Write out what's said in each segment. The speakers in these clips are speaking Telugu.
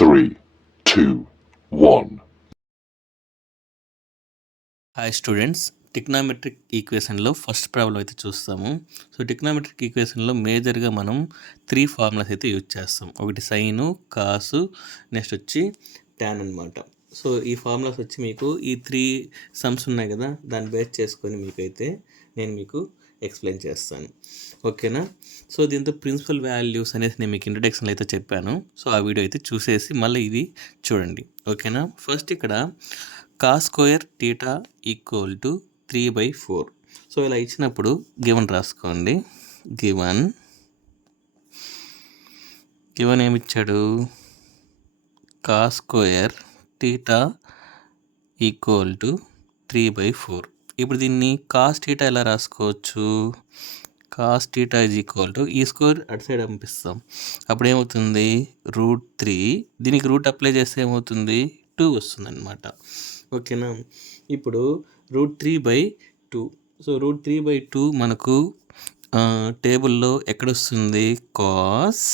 3, 2, 1. హాయ్ స్టూడెంట్స్, ట్రిగ్నోమెట్రిక్ ఈక్వేషన్లో ఫస్ట్ ప్రాబ్లం అయితే చూస్తాము. సో ట్రిగ్నోమెట్రిక్ ఈక్వేషన్లో మేజర్గా మనం 3 ఫార్ములాస్ అయితే యూజ్ చేస్తాం. ఒకటి సైను, కాసు, నెక్స్ట్ వచ్చి ట్యాన్ అనమాట. సో ఈ ఫార్ములాస్ వచ్చి మీకు ఈ 3 సమ్స్ ఉన్నాయి కదా, దాన్ని బేస్ చేసుకొని మీకైతే నేను మీకు ఎక్స్ప్లెయిన్ చేస్తాను. ఓకేనా? సో దీంతో ప్రిన్సిపల్ వాల్యూస్ అనేది నేను మీకు ఇంట్రడక్షన్లో అయితే చెప్పాను. సో ఆ వీడియో అయితే చూసేసి మళ్ళీ ఇది చూడండి. ఓకేనా? ఫస్ట్ ఇక్కడ cos square theta equal to 3/4. So ఇలా ఇచ్చినప్పుడు గివన్ రాసుకోండి. గివన్ ఏమిచ్చాడు? Cos square theta equal to 3/4. ఇప్పుడు దీన్ని కాస్ టీటా ఎలా రాసుకోవచ్చు? Cos theta is equal to ఈ స్క్వేర్ అటు సైడ్ పంపిస్తాం, అప్పుడు ఏమవుతుంది? √3. దీనికి రూట్ అప్లై చేస్తే ఏమవుతుంది? 2 వస్తుంది అనమాట. ఓకేనా? ఇప్పుడు √3/2. సో √3/2 మనకు టేబుల్లో ఎక్కడొస్తుంది? కాస్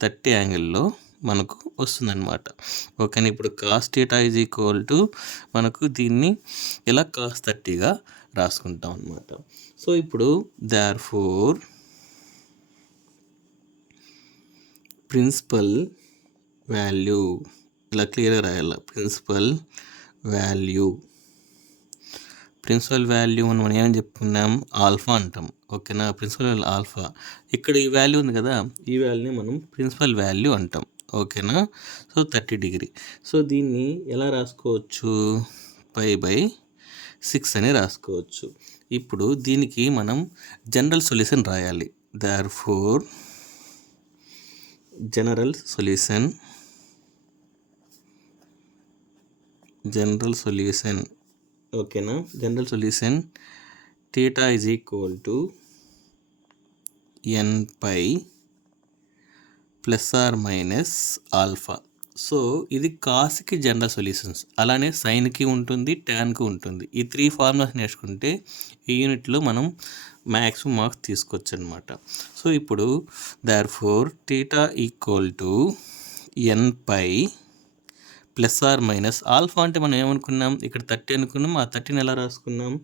30 యాంగిల్లో మనకు వస్తుందన్నమాట. ఓకేనా? ఇప్పుడు cos theta is equal to మనకు దీన్ని ఇలా కాస్ 30గా రాసుకుంటాం అనమాట. సో ఇప్పుడు దేర్ఫోర్ ప్రిన్సిపల్ వాల్యూ ఇలా క్లియర్గా రాయాలి. ప్రిన్సిపల్ వాల్యూ మనం ఏమని చెప్పుకున్నాం? ఆల్ఫా అంటాం. ఓకేనా? Principal alpha. ఇక్కడ ఈ వాల్యూ ఉంది కదా, ఈ వాల్యూని మనం ప్రిన్సిపల్ వాల్యూ అంటాం. ఓకేనా? So 30 degree. సో దీన్ని ఎలా రాసుకోవచ్చు? π/6 అని రాసుకోవచ్చు. ఇప్పుడు దీనికి మనం జనరల్ సొల్యూషన్ రాయాలి. దేర్ఫోర్ జనరల్ సొల్యూషన్ ఓకేనా? General solution theta is equal to n/, ±alpha. So ఇది కాస్కి జనరల్ సొల్యూషన్స్, అలానే సైన్కి ఉంటుంది, ట్యాన్కి ఉంటుంది. ఈ 3 ఫార్ములాస్ నేర్చుకుంటే ఈ యూనిట్లో మనం మ్యాక్సిమం మార్క్స్ తీసుకోవచ్చు అనమాట. సో ఇప్పుడు therefore theta equal to n/, ±alpha అంటే మనం ఏమనుకున్నాం? ఇక్కడ 30 అనుకున్నాం, ఆ 30ని ఎలా రాసుకున్నాం?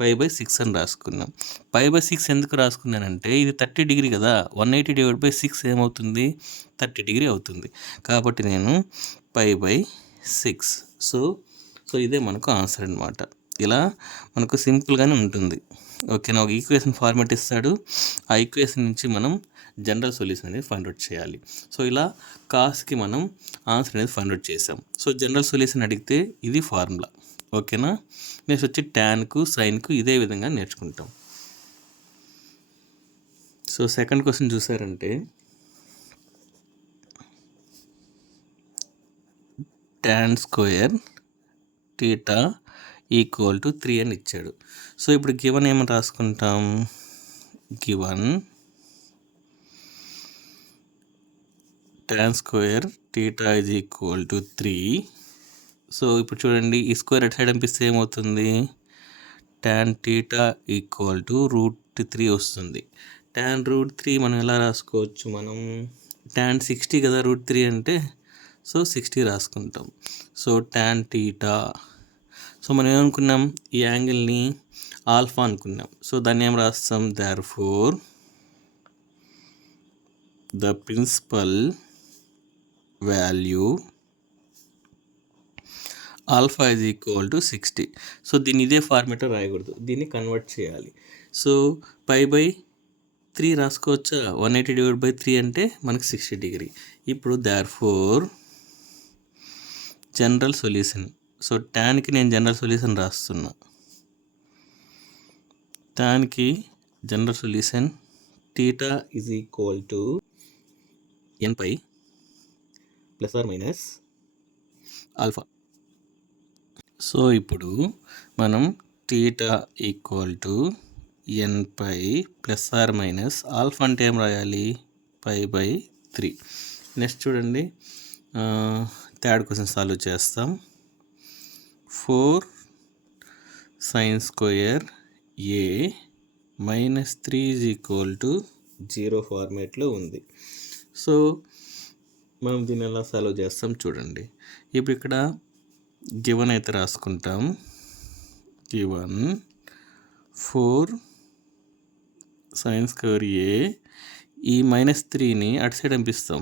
π/6 అని రాసుకున్నాం. π/6 ఎందుకు రాసుకున్నానంటే ఇది 30 డిగ్రీ కదా, 180/6 ఏమవుతుంది? 30 డిగ్రీ అవుతుంది. కాబట్టి నేను π/6. సో ఇదే మనకు ఆన్సర్ అనమాట. ఇలా మనకు సింపుల్గానే ఉంటుంది. ఓకేనా? ఒక ఈక్వేషన్ ఫార్మాట్ ఇస్తాడు, ఆ ఈక్వేషన్ నుంచి మనం జనరల్ సొల్యూషన్ అనేది ఫైండ్ అవుట్ చేయాలి. సో ఇలా కాస్కి మనం ఆన్సర్ అనేది ఫైండ్ అవుట్ చేసాం. సో జనరల్ సొల్యూషన్ అడిగితే ఇది ఫార్ములా. ఓకేనా? నెక్స్ట్ వచ్చి ట్యాన్కు, సైన్కు ఇదే విధంగా నేర్చుకుంటాం. సో సెకండ్ క్వశ్చన్ చూసారంటే tan square theta equal to 3 అని ఇచ్చాడు. సో ఇప్పుడు గివన్ ఏమని రాసుకుంటాం? Given tan square theta is equal to 3. So ఇప్పుడు చూడండి, ఈ స్క్వేర్ అటు సైడ్ పంపిస్తే ఏమవుతుంది? tan థీటా ఈక్వల్ టు √3 వస్తుంది. tan √3 మనం ఎలా రాసుకోవచ్చు? మనం tan 60 కదా √3 అంటే, సో 60 రాసుకుంటాం. సో tan థీటా, సో మనం ఏమనుకున్నాం? ఈ యాంగిల్ని ఆల్ఫా అనుకున్నాం. సో దాన్ని ఏం రాస్తాం? Therefore the principal value alpha is equal to 60. So దీన్ని ఇదే ఫార్మేట్లో రాయకూడదు, దీన్ని కన్వర్ట్ చేయాలి. సో π/3 రాసుకోవచ్చా? 180/3 అంటే మనకి 60 డిగ్రీ. ఇప్పుడు దేర్ఫోర్ జనరల్ సొల్యూషన్. సో ట్యాన్కి నేను జనరల్ సొల్యూషన్ రాస్తున్నా. ట్యాన్కి general solution theta is equal to n/, ±alpha. సో ఇప్పుడు మనం theta equal to n/, ±alpha అంటే ఏం రాయాలి? π/3. నెక్స్ట్ చూడండి, థర్డ్ క్వశ్చన్ సాల్వ్ చేస్తాం. 4 sin square a -3 is equal to 0 ఫార్మేట్లో ఉంది. సో మనం దీన్ని ఎలా సాల్వ్ చేస్తాం చూడండి. ఇప్పుడు ఇక్కడ గివెన్ అయితే రాసుకుంటాం. గివెన్ 4 sin square a, ఈ -3ని అటు సైడ్ పంపిస్తాం.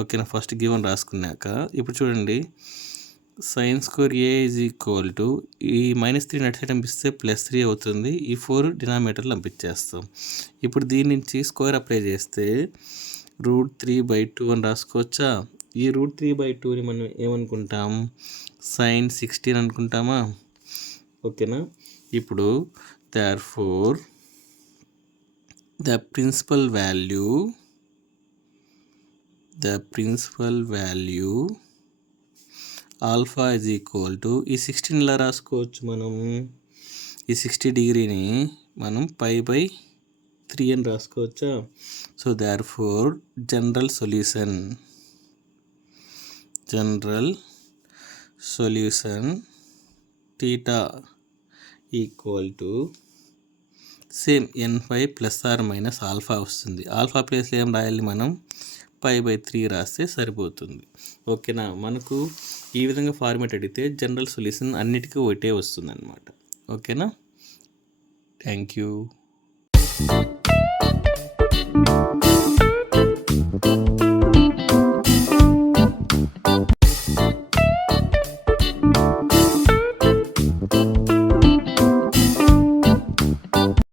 ఓకేనా, ఫస్ట్ గివెన్ రాసుకున్నాక ఇప్పుడు చూడండి, sin square a is equal to ఈ -3ని అటు సైడ్ పంపిస్తే +3 అవుతుంది. ఈ 4 డినామినేటర్లో పంపించేస్తాం. ఇప్పుడు దీని నుంచి స్క్వేర్ అప్లై చేస్తే √3/2 అని రాసుకోవచ్చా? ఈ √3/2ని మనం ఏమనుకుంటాం, sin 16 అనుకుంటామా? ఓకేనా. ఇప్పుడు therefore the principal value alpha is equal to ఈ 16 ఇలా రాసుకోవచ్చు మనం. ఈ 60 డిగ్రీని మనం π/3 అని రాసుకోవచ్చా? So therefore general solution θ equal to same n/, ± alpha వస్తుంది. ఆల్ఫా ప్లేస్లో ఏం రాయాలి మనం, π/3 రాస్తే సరిపోతుంది. ఓకేనా. మనకు ఈ విధంగా ఫార్మేట్ అడిగితే జనరల్ సొల్యూషన్ అన్నిటికీ ఒకటే వస్తుంది అనమాట. ఓకేనా. Thank you.